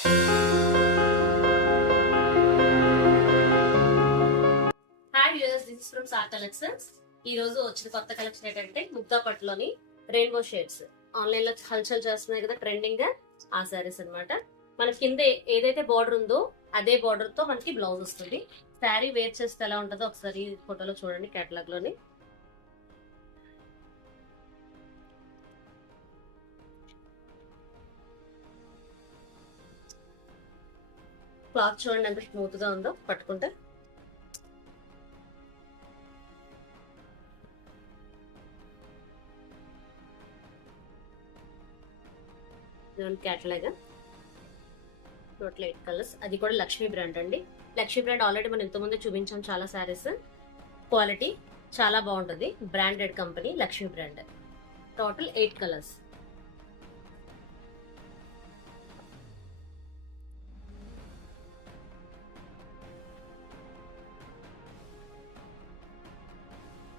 Hi viewers, this is from sir collections. ఈ రోజు వచ్చిన కొత్త కలెక్షన్ ఏంటంటే ముగ్గా పట్టులోని రెయిన్బో షేడ్స్ ఆన్లైన్ లో హల్చల్ చేస్తున్నాయి కదా, ట్రెండింగ్ గా ఆ సారీస్ అన్నమాట. మన కింద ఏదైతే బార్డర్ ఉందో అదే బార్డర్ తో మనకి బ్లౌజ్ వస్తుంది. శారీ వేర్ చేస్తే ఎలా ఉంటుందో ఒకసారి ఫోటోలో చూడండి, కేటలాగ్ లోని. క్లాత్ చూడండి ఎంత స్మూత్ గా ఉందో పట్టుకుంటే. Catalogue total 8 colours. అది కూడా లక్ష్మీ బ్రాండ్ అండి. లక్ష్మీ బ్రాండ్ ఆల్రెడీ మనం ఇంతకుముందే చూపించాం చాలా సారీస్. క్వాలిటీ చాలా బాగుంటుంది, branded company Lakshmi brand. Total 8 colours.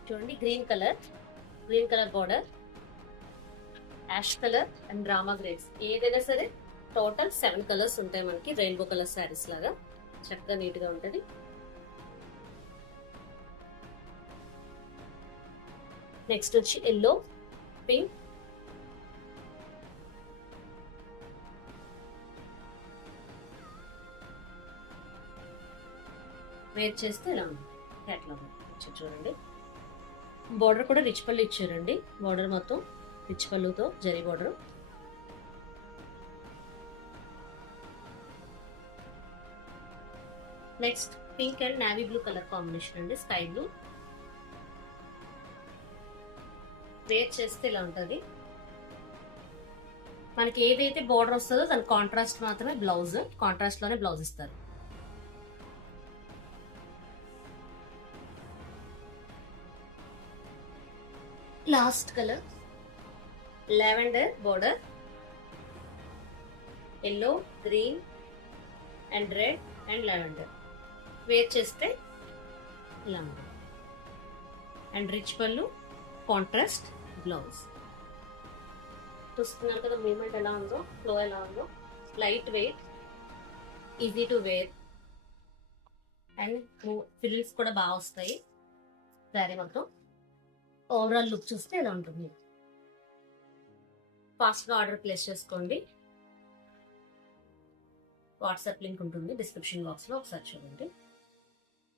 చూడండి, green colour border, ash colour and drama greys. ఏదైనా సరే టోటల్ 7 కలర్స్ ఉంటాయి మనకి, రెయిన్బో కలర్ శారీస్ లాగా చక్కగా నీట్ గా ఉంటది. నెక్స్ట్ వచ్చి ఎల్లో, పింక్, వేర్ చేస్తే ఇలా ఉంది కేటలాగ్. చూడండి, బార్డర్ కూడా రిచ్ పళ్ళు ఇచ్చారండి. బార్డర్ మొత్తం రిచ్ పళ్ళుతో zari border. Next pink and navy blue colour combination అండి, స్కై బ్లూ. వేర్ చేస్తే ఇలా ఉంటుంది. మనకి ఏదైతే బార్డర్ వస్తుందో దాని కాంట్రాస్ట్ మాత్రమే బ్లౌజ్, కాంట్రాస్ట్ లోనే బ్లౌజ్ ఇస్తారు. Last colour lavender border, yellow, green and red and lavender. Wear చేస్తే ఇలా ఉంటుంది. And rich pallu, contrast blouse. చూస్తున్నారు కదా మూమెంట్ ఎలా ఉందో, ఫ్లో ఎలా ఉందో. Light weight, easy to wear and ఫిల్స్ కూడా బాగా వస్తాయి. శారీ మొత్తం ఓవరాల్ లుక్ చూస్తే ఎలా ఉంటుంది. ఫాస్ట్ గా ఆర్డర్ ప్లేస్ చేసుకోండి. వాట్సాప్ లింక్ ఉంటుంది డిస్క్రిప్షన్ బాక్స్ లో, ఒకసారి చూడండి.